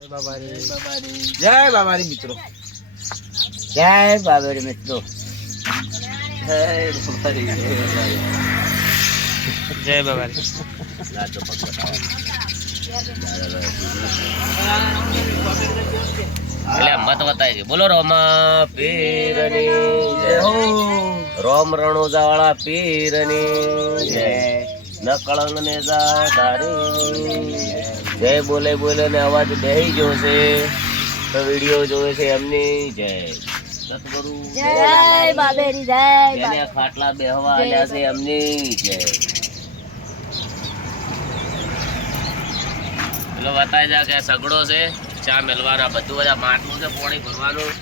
જય બાબારી મિત્રો, જય બાબરી મિત્રો, જય બાબારી. એટલે મત બતાય છે. બોલો રોમા પીરની જય હો, રોમ રણોજા વાળા પીરની જય, નકળંગ ને તારી જય. બોલે બોલે ને અવાજ બેહી ગયો છે તો વિડીયો જોવે છે એમની જય. સતગુરુ જય બાબેરી, જય જેને ખાટલા બેહવા આલ્યા છે એમની જય. પેલો બતાય જા કે સગડો છે, ચા મેલવાના, બધું બધા માટલું છે, પાણી ભરવાનું,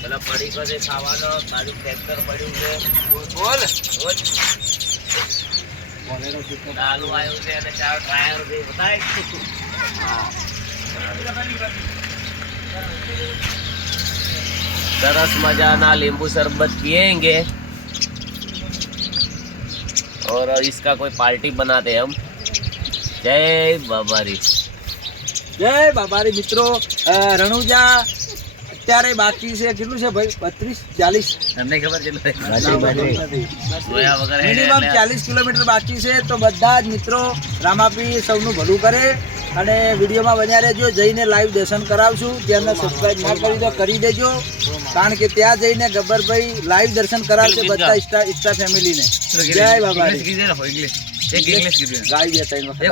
પેલા પડીકો છે ખાવાનો, તારું ટ્રેક્ટર પડ્યું છે, બોલ ચાલુ આવ્યું છે અને 4 ટાયર છે બતાય. सरस मजाना नींबू शरबत पियेंगे और इसका कोई पार्टी बनाते हम. जय बाबारी, જય બાબારી મિત્રો. રણુજા અત્યારે બાકી છે કેટલું છે ભાઈ? 32-40 તમને ખબર છે મિનિમમ 40 કિલોમીટર બાકી છે. તો બધા જ મિત્રો રામાપી સૌનું ભલું કરે અને વિડીયોમાં બન્યા રહેજો. જઈને લાઈવ દર્શન કરાવશું. ત્યાંના સબસ્ક્રાઇબ ના કરી દો, કરી દેજો, કારણ કે ત્યાં જઈને ગબ્બરભાઈ લાઈવ દર્શન કરાવશે બધા ઇન્સ્ટા ફેમિલીને. જય બાબારી. ગાય બે 3 વખત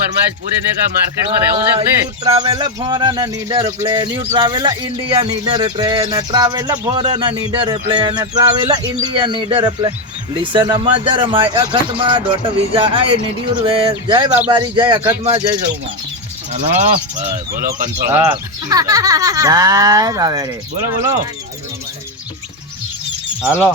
फरमाइश पूरे ने का मार्केट में रहू છે ને. You travel foreign need a plane, you travel India need a train, travel foreign need a plane, travel India need a plane, listen mother my અખતમાં dot visa I need your where. જય બાબારી, જય અખતમાં, જય સૌમાં. હેલો બોલો કંટ્રોલ. જય બાબરી. બોલો બોલો. હાલો.